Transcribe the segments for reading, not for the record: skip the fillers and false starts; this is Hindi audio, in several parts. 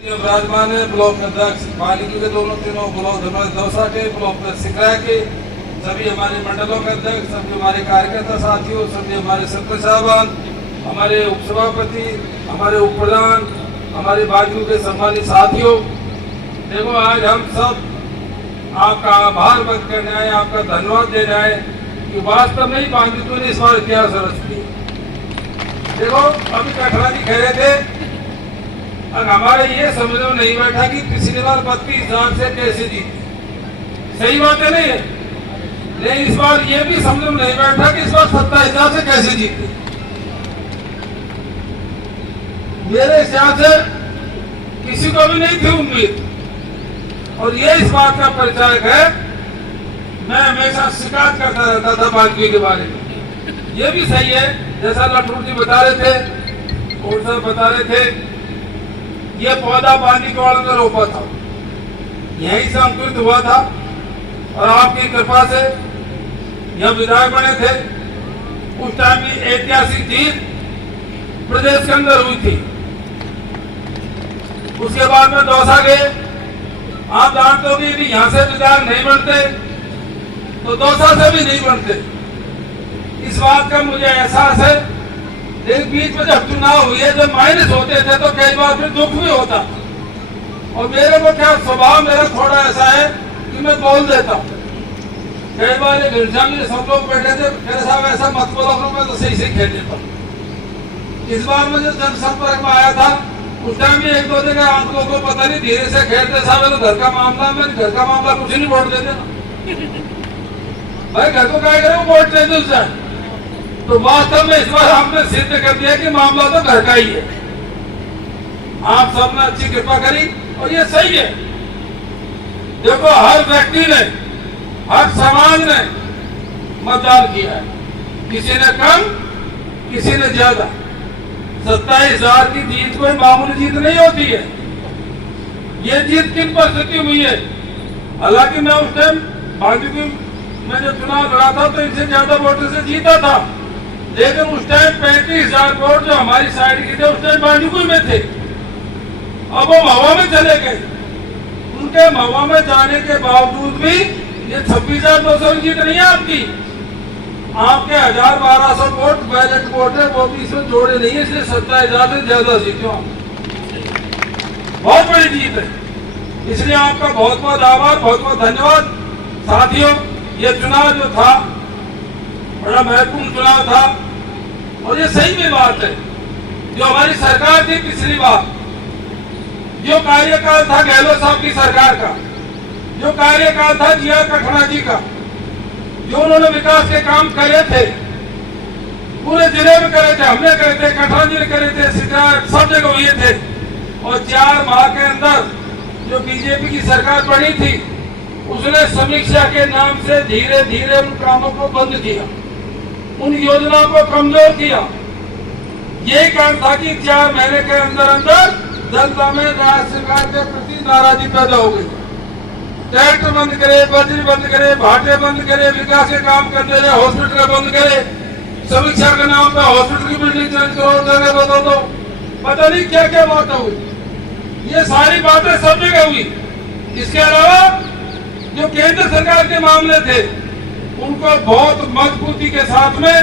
विराजमान है ब्लॉक अध्यक्ष पालिकी के दोनों तीनों ब्लॉक दौसा के ब्लॉक सिकरा के सभी हमारे मंडलों के अध्यक्ष, सभी हमारे कार्यकर्ता साथियों, सभी हमारे सरपंच साहबान, हमारे उपसभापति, हमारे उप प्रधान, हमारे बाजू के सम्मानित साथियों, देखो आज हम सब आपका आभार व्यक्त करने आए, आपका धन्यवाद देने आए कि वास्तव में ही बांधितों ने इस बार इतिहास रच दी। देखो अभी कठरा जी कह रहे थे और हमारे ये समझ में नहीं बैठा कि पिछली बार 32,000 से कैसे जीते। सही बात है नहीं है, लेकिन इस बार ये भी समझ में नहीं बैठा कि इस बार 27,000 से कैसे जीते। मेरे हिसाब से किसी को भी नहीं थी उम्मीद, और ये इस बात का परिचायक है। मैं हमेशा शिकायत करता रहता था बाजपई के बारे में, ये भी सही है जैसा लठुर जी बता रहे थे और सर बता रहे थे, ये पौधा पानी के वालों में रोपा था, यहीं से अंकुरित हुआ था और आपकी कृपा से यह विधायक बने थे। उस टाइम की ऐतिहासिक जीत प्रदेश के अंदर हुई थी। उसके बाद में दौसा गए, आप जानते हो कि यहाँ से विधायक नहीं बनते तो दौसा से भी नहीं बनते, इस बात का मुझे एहसास है। लेकिन बीच में जब चुनाव हुए, जब माइनस होते थे तो कई बार फिर दुख भी होता। और मेरे को क्या स्वभाव मेरा थोड़ा ऐसा है कि मैं बोल देता हूँ। कई बार घनश्याम जी सब लोग बैठे थे, मेरे साहब ऐसा मत बोलो, मैं तो सही से खेल देता हूँ। इस बार मैं जब जनसंपर्क में आया था उस टाइम भी एक दो जगह आप लोगों को पता नहीं, धीरे से खेलते साहब घर का मामला, मैं घर का मामला कुछ नहीं वोट देते ना भाई, घर को क्या करें वोट दे दो उससे। तो वास्तव में इस बार हमने सिद्ध कर दिया कि मामला तो घर का ही है। आप सबने अच्छी कृपा करी और ये सही है। देखो हर व्यक्ति ने, हर समाज ने मतदान किया है, किसी ने कम, किसी ने ज्यादा। 27,000 की जीत कोई मामूली जीत नहीं होती है। ये जीत किन परिस्थिति हुई है? हालांकि मैं उस टाइम बाजू में जो चुनाव लड़ा था तो इनसे ज्यादा वोटों से जीता था, लेकिन उस टाइम 35,000 वोट जो हमारी साइड के थे उस टाइम बाजू में थे। अब वो महुआ में चले गए, उनके महुआ में जाने के बावजूद भी ये 26,200 की जीत नहीं है आपकी। आपके 1,000-1,200 वोट बैलेट वोट है, वो भी इसमें जोड़े नहीं है, इसलिए 27,000 से ज्यादा जीते हो। बहुत बड़ी जीत है, इसलिए आपका बहुत बहुत आभार, बहुत बहुत धन्यवाद। साथियों, ये चुनाव जो था बड़ा महत्वपूर्ण चुनाव था और ये सही में बात है। जो हमारी सरकार थी पिछली बार, जो कार्यकाल था गहलोत साहब की सरकार का, जो कार्यकाल था जिया कठरा जी का, जो उन्होंने विकास के काम करे थे पूरे जिले में करे थे, हमने करे थे, कठरा जी ने करे थे, सिकरा सब जगह हुए थे। और 4 माह के अंदर जो बीजेपी की सरकार बनी थी उसने समीक्षा के नाम से धीरे धीरे उन कामों को बंद किया, उन योजनाओं को कमजोर किया। यही कारण था कि 4 महीने के अंदर अंदर जनता में राज्य सरकार के प्रति नाराजगी पैदा हो गई। ट्रैक्टर बंद करे, बजरी बंद करे, भाटे बंद करे, विकास के काम करते रहे, हॉस्पिटल बंद करे, समीक्षा के नाम पर हॉस्पिटल की बिल्डिंग चेंज करो, जगह बदल दो, पता नहीं क्या क्या बातें हुई। ये सारी बातें सब जगह हुई। इसके अलावा जो केंद्र सरकार के मामले थे उनको बहुत मजबूती के साथ में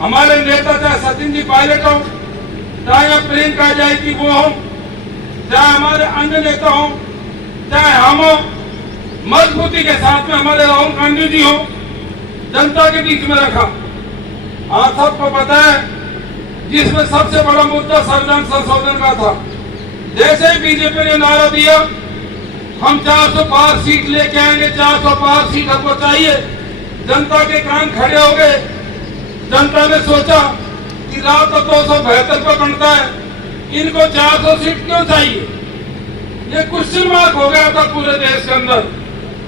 हमारे नेता, चाहे सचिन जी पायलट हो, चाहे प्रियंका जाए की वो हो, चाहे हमारे अन्य नेता हो, चाहे हम हो, मजबूती के साथ में हमारे राहुल गांधी जी हो, जनता के बीच में रखा। आप सबको पता है जिसमें सबसे बड़ा मुद्दा संविधान संशोधन का था। जैसे ही बीजेपी ने नारा दिया हम 400 पार सीट लेके आएंगे, 400 पार सीट हमको चाहिए, जनता के कान खड़े हो गए। जनता ने सोचा कि रात तो 272 पर बनता है, इनको 400 सीट क्यों चाहिए? ये क्वेश्चन मार्क हो गया था पूरे देश के अंदर।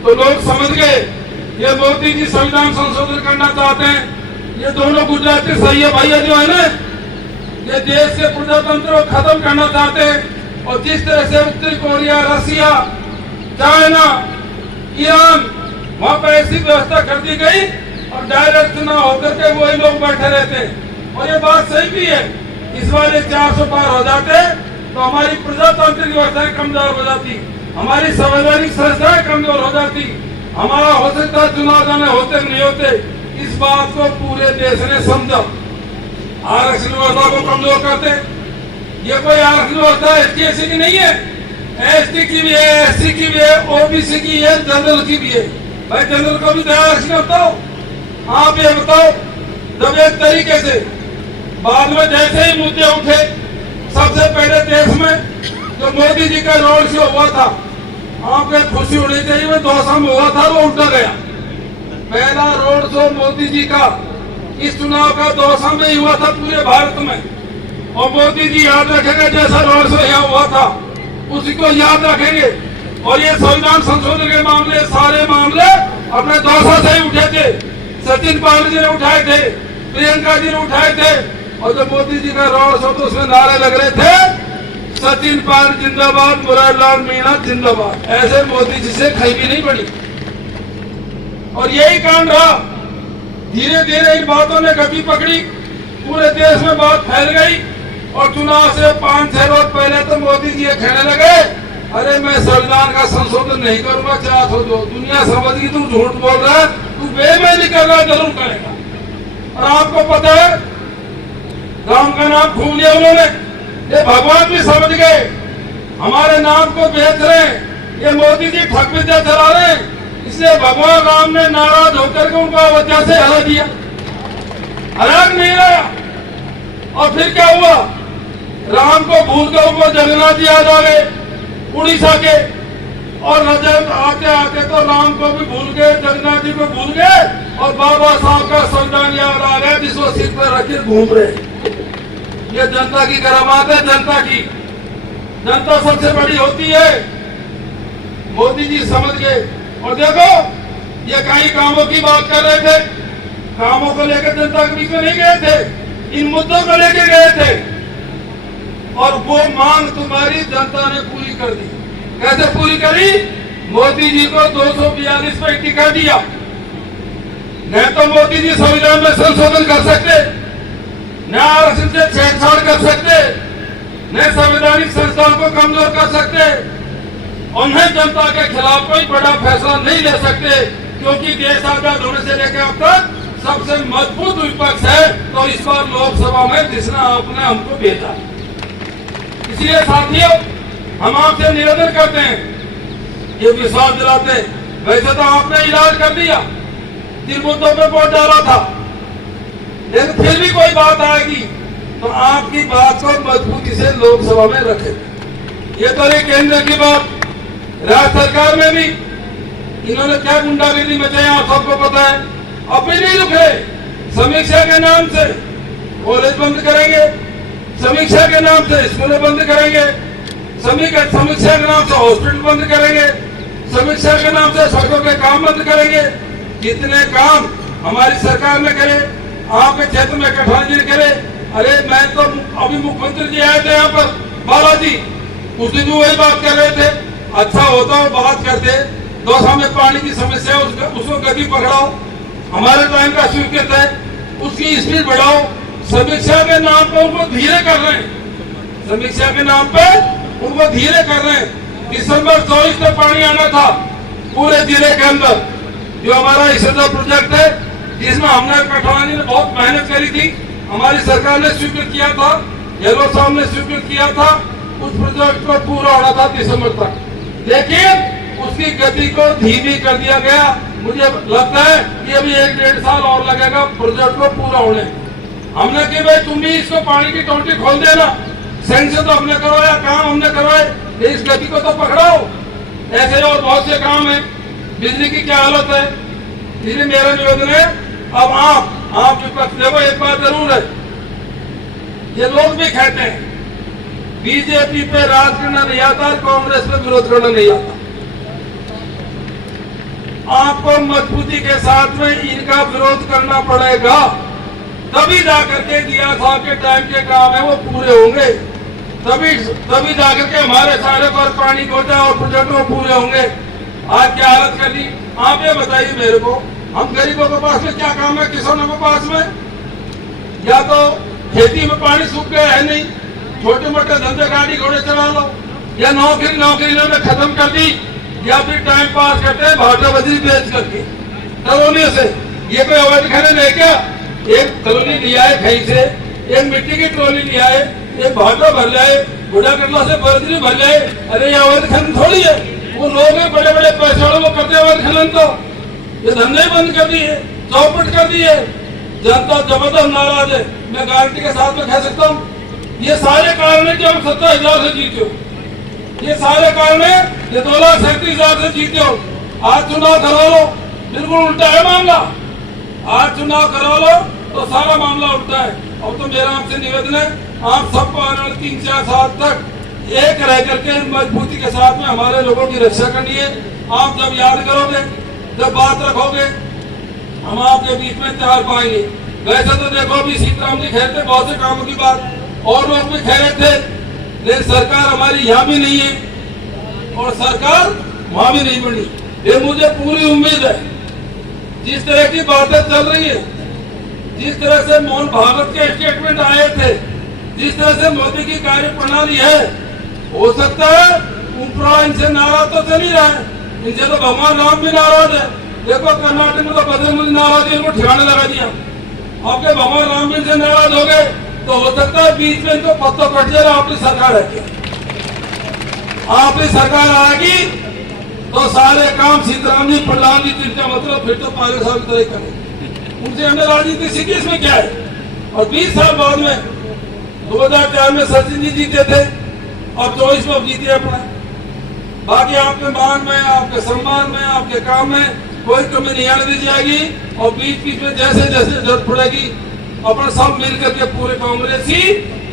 तो लोग समझ गए ये मोदी जी संविधान संशोधन करना चाहते हैं। ये दोनों गुजराती सैया भैया जो है ना, ये देश के प्रजातंत्र को खत्म करना चाहते हैं। और जिस तरह से उत्तरी कोरिया, रसिया, चाइना, ईरान, वहां पर ऐसी व्यवस्था कर दी गई और डायरेक्ट चुनाव होकर के वही लोग बैठे रहते हैं। और ये बात सही भी है, इस बार 400 पार हो जाते तो हमारी प्रजातांत्रिक व्यवस्थाएं कमजोर हो जाती, हमारी संवैधानिक संस्थाएं कमजोर हो जाती, हमारा हो सकता चुनाव जाने होते नहीं होते। इस बात को पूरे देश ने समझा। आरक्षण व्यवस्था को कमजोर करते, ये कोई आरक्षण व्यवस्था एसटी की नहीं है, एसटी की भी है, एससी की भी है, ओबीसी की है, जनरल की भी है। भाई जनरल को भी तो आरक्षण होता हो। आप ये बताओ, जब एक तरीके से बाद में जैसे ही मुद्दे उठे, सबसे पहले देश में जो मोदी जी का रोड शो हुआ था, आपको खुशी होनी चाहिए, वो दौसा में हुआ था, वो उल्टा गया। पहला रोड शो मोदी जी का इस चुनाव का दौसा में ही हुआ था पूरे भारत में। और मोदी जी याद रखेंगे, जैसा रोड शो यहाँ हुआ था उसी को याद रखेंगे। और ये संविधान संशोधन के मामले, सारे मामले अपने दौसा से ही उठे थे। सचिन पायलट जी ने उठाए थे, प्रियंका जी ने उठाए थे। और जब मोदी जी का रोड शो तो उसमें नारे लग रहे थे, सचिन पायलट जिंदाबाद, मुरारलाल मीणा जिंदाबाद। ऐसे मोदी जी से कहीं भी नहीं बढ़ी। और यही कांड रहा। धीरे धीरे इन बातों ने गति पकड़ी, पूरे देश में बात फैल गई। और चुनाव से 5-6 रोज पहले तो मोदी जी कहने लगे, अरे मैं संविधान का संशोधन नहीं करूंगा, चाहे हो दो। दुनिया समझ गई तुम झूठ बोल रहा है, तू बेमेली कर रहा है, जरूर करेगा। और आपको पता है, राम का नाम खूब लिया उन्होंने, ये भगवान भी समझ गए हमारे नाम को बेच रहे हैं, ये मोदी जी ठग विद्या चला रहे हैं। इसलिए भगवान राम ने नाराज होकर के उनको अयोध्या से हरा दिया, हरा नहीं रहा। और फिर क्या हुआ, राम को भूल कर उनको जगन्नाथ जी याद आ गए उड़ीसा के। और रजत आते आते तो राम को भी भूल गए, जगन्नाथ जी को भूल गए, और बाबा साहब का संविधान याद आ गया, जिसको सिर पर रखे घूम रहे। ये जनता की करामात है, जनता की। जनता सबसे बड़ी होती है। मोदी जी समझ गए। और देखो, ये कई कामों की बात कर रहे थे, कामों को लेकर जनता के बीच में नहीं गए थे, इन मुद्दों को लेकर गए थे। और वो मांग तुम्हारी जनता ने पूरी कर दी। कैसे पूरी करी? मोदी जी को 242 पे टिका दिया। न तो मोदी जी संविधान में संशोधन कर सकते, न आरक्षण से छेड़छाड़ कर सकते, न संवैधानिक संस्थाओं को कमजोर कर सकते, और न जनता के खिलाफ कोई बड़ा फैसला नहीं ले सकते। क्योंकि देश आजाद होने से लेकर अब तक सबसे मजबूत विपक्ष है। तो इस बार लोकसभा में जिसने आपने हमको भेजा, इसलिए साथियों हम आपसे निवेदन करते हैं, ये विश्वास दिलाते हैं। वैसे तो आपने इलाज कर दिया, जिन मुद्दों पे वोट डाला था, लेकिन फिर भी कोई बात आएगी तो आपकी बात को मजबूती से लोकसभा में रखें। ये तो एक केंद्र की बात। राज्य सरकार में भी इन्होंने क्या गुंडागिरी मचाई आप सबको पता है। अब भी नहीं रुके। समीक्षा के नाम से कॉलेज बंद करेंगे, समीक्षा के नाम से स्कूलें बंद करेंगे, समीक्षा के नाम से हॉस्पिटल बंद करेंगे, समीक्षा के नाम से सड़कों के काम बंद करेंगे। जितने काम हमारी सरकार ने करे, आपके क्षेत्र में कठौती जी ने करे। अरे मैं तो अभी मुख्यमंत्री जी आए थे यहाँ पर, बालाजी, उस दिन भी वही बात कर रहे थे। अच्छा होता हो बात करते, दौसा में पानी की समस्या उसको गति पकड़ाओ, हमारे टाइम का स्वीकृत है, उसकी स्पीड बढ़ाओ। समीक्षा के नाम पर उनको धीरे कर रहे हैं, समीक्षा के नाम पे उनको धीरे कर रहे हैं। दिसंबर 24 में पानी आना था पूरे जिले के अंदर। जो हमारा इसदा प्रोजेक्ट है, जिसमें हमने कठवानी ने बहुत मेहनत करी थी, हमारी सरकार ने स्वीकृत किया था, गहलोत साहब ने स्वीकृत किया था, उस प्रोजेक्ट को पूरा होना था दिसंबर तक, लेकिन उसकी गति को धीमी कर दिया गया। मुझे लगता है कि अभी 1-1.5 साल और लगेगा प्रोजेक्ट को पूरा होने। हमने कि भाई तुम भी इसको पानी की टोटी खोल देना, सैंक्शन तो हमने करवाया, काम हमने करवाए, इस गति को तो पकड़ाओ। ऐसे और बहुत से काम है। बिजली की क्या हालत है, इसलिए मेरा निवेदन है, अब आप विपक्ष देखो, एक बात जरूर है, ये लोग भी कहते हैं बीजेपी पे राज करना नहीं आता, कांग्रेस पे विरोध करना नहीं आता। आपको मजबूती के साथ में इनका विरोध करना पड़ेगा, तभी जाकर के दिया साहब के टाइम के काम है वो पूरे होंगे, तभी जाकर के हमारे सारे पर पानी पहुंचा और प्रोजेक्ट पूरे होंगे। आज क्या हालत कर दी, आप ये बताइए मेरे को। हम गरीबों के पास में क्या काम है, किसानों के पास में? या तो खेती में पानी सूख गया है नहीं, छोटे मोटे धंधे गाड़ी घोड़े चला लो, या नौकरी इन्होंने खत्म कर दी, या फिर टाइम पास करते हैं भाटा बजरी बेच करके कॉलोनी से। ये कोई अवैध खनन है क्या? एक कॉलोनी लिया है कहीं से, एक मिट्टी की ट्रॉली लिया है, एक भाटा भर जाए, बुढ़ा कटला से बजरी भर जाए, अरे ये अवैध खनन थोड़ी है। वो लोग हैं बड़े बड़े पैसे वाले, वो करते अवैध खनन। तो ये धंधे बंद कर दिए, चौपट कर दिए, जनता जबरदस्त नाराज है, मैं गारंटी के साथ में कह सकता हूँ। ये सारे कारण है कि हम 70,000 से जीते हो, ये सारे कारण है, ये 2,37,000 से जीते हो। आज चुनाव करवा लो, बिल्कुल उल्टा है मामला। आज चुनाव करवा लो तो सारा मामला उल्टा है। अब तो मेरा आपसे निवेदन है, आप सबको आने वाले 3-4 साल तक एक रह करके मजबूती के साथ में हमारे लोगों की रक्षा करनी है। आप जब याद करोगे, जब बात रखोगे, हम आपके बीच में त्योहार पाएंगे। वैसे तो देखो अभी सीताराम जी खेलते बहुत से कामों की बात, और लोग भी कह रहे थे, लेकिन सरकार हमारी यहाँ भी नहीं है और सरकार वहां भी नहीं बनी। ये मुझे पूरी उम्मीद है, जिस तरह की बातें चल रही है, जिस तरह से मोहन भागवत के स्टेटमेंट आए थे, जिस तरह से मोदी की कार्य प्रणाली है, हो सकता है ऊपरा इनसे नाराज तो चल ही रहा है, इनसे तो भगवान राम भी नाराज है। देखो कर्नाटक में तो बजरंग नाराज है, इनको ठिकाने लगा दिया। आपके भगवान राम भी इनसे नाराज हो गए तो हो सकता है बीच में इनको पत्ता कट जाएगा। आपकी सरकार है क्या? आपकी सरकार आएगी तो सारे काम सीताराम जी प्रहलाद जी चिंता मतलब फिर तो पायलट साहब की तरह करें। उनसे हमें राजनीति सीखी, इसमें क्या है? और 20 साल बाद में 2004 में सचिन जी जीते थे और 24 में जीते अपना। बाकी आपके मान में, आपके सम्मान में, आपके काम में कोई कमी नहीं आने दी जाएगी। और बीच बीच में जैसे जैसे जरूरत पड़ेगी अपन सब मिलकर के पूरे कांग्रेसी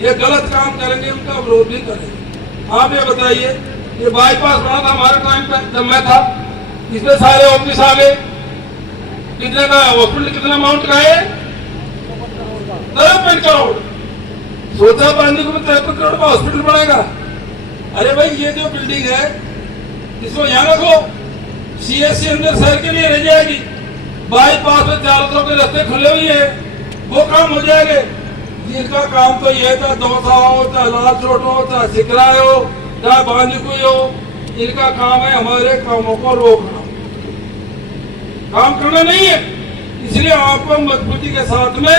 ये गलत काम करेंगे, उनका विरोध भी करेंगे। आप ये बताइए, ये बाईपास बना था हमारे टाइम पे जब मैं था, इसमें सारे ऑफिस आ गए, कितने का हॉस्पिटल, कितना अमाउंट का है? 53 करोड़। सोचा पानी को 53 करोड़ का हॉस्पिटल बनेगा। अरे भाई ये जो बिल्डिंग है इसको यहाँ रखो, CSC अंदर शहर के लिए रह जाएगी। बाईपास में चारों तरफ के रास्ते खुले हुए हैं, वो काम हो जाएंगे। जिनका काम तो ये था, दौसा हो, चाहे लाल चोट हो, चाहे सिकराय हो, चाहे बांदीकुई हो, इनका काम है हमारे कामों को रोकना, काम करना नहीं है। इसलिए आपको मजबूती के साथ में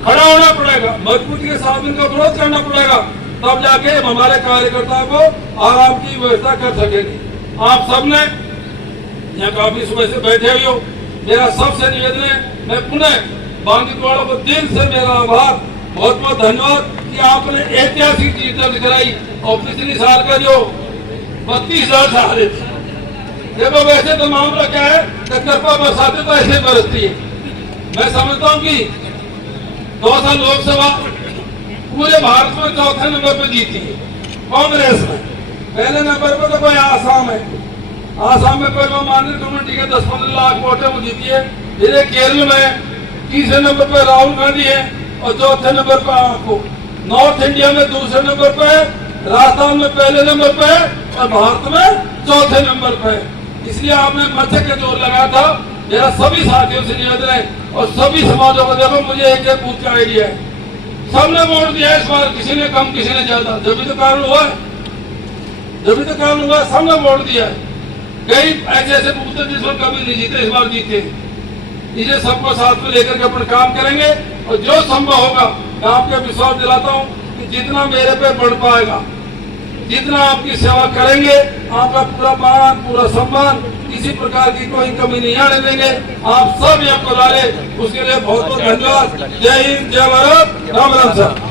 खड़ा होना पड़ेगा, मजबूती के साथ इनका विरोध करना पड़ेगा, तब जाके हमारे कार्यकर्ता को आराम की व्यवस्था कर सकेंगे। आप सबने यहाँ काफी सुबह से बैठे हुए हो, मेरा सबसे निवेदन है, मैं पुनः बांदीकुई वालों को दिल से मेरा आभार, बहुत बहुत धन्यवाद कि आपने ऐतिहासिक जीत दर्ज कराई। और पिछले साल का जो 32,000 से हारे थे, देखो वैसे तो मामला क्या है, कृपा बरसाते तो ऐसे बरसती है। मैं समझता हूँ कि 2 लोकसभा पूरे भारत में 4थे नंबर पे जीती है कांग्रेस में। पहले नंबर पे तो कोई आसाम है, आसाम में कोई माननीय कम्युनिटी के 10-15 लाख वोटें वो जीती है। फिर एक केरल में 3रे नंबर पे राहुल गांधी है और 4थे नंबर पे आपको। नॉर्थ इंडिया में 2रे नंबर पे है, राजस्थान में पहले नंबर पे है और भारत में 4थे नंबर पे है। इसलिए आपने मत्स्य के जोर लगाया था। मेरा सभी साथियों से निवेदन है और सभी समाजों को, देखो मुझे एक बूथ का आइडिया है, सबने वोट दिया इस बार, किसी ने कम किसी ने ज्यादा, जब भी तो कारण हुआ है, जब भी तो कारण हुआ, सबने वोट दिया है। कई ऐसे ऐसे बूथ जिस पर कभी नहीं जीते, इस बार जीते। इसे सबको साथ में लेकर के अपन काम करेंगे और जो संभव होगा मैं आपको विश्वास दिलाता हूँ कि जितना मेरे पे बढ़ पाएगा, जितना आपकी सेवा करेंगे, आपका पूरा मान, पूरा सम्मान, किसी प्रकार की कोई कमी नहीं आने देंगे। आप सब यहाँ को ला रहे, उसके लिए बहुत बहुत धन्यवाद। जय हिंद, जय भारत, राम राम। सर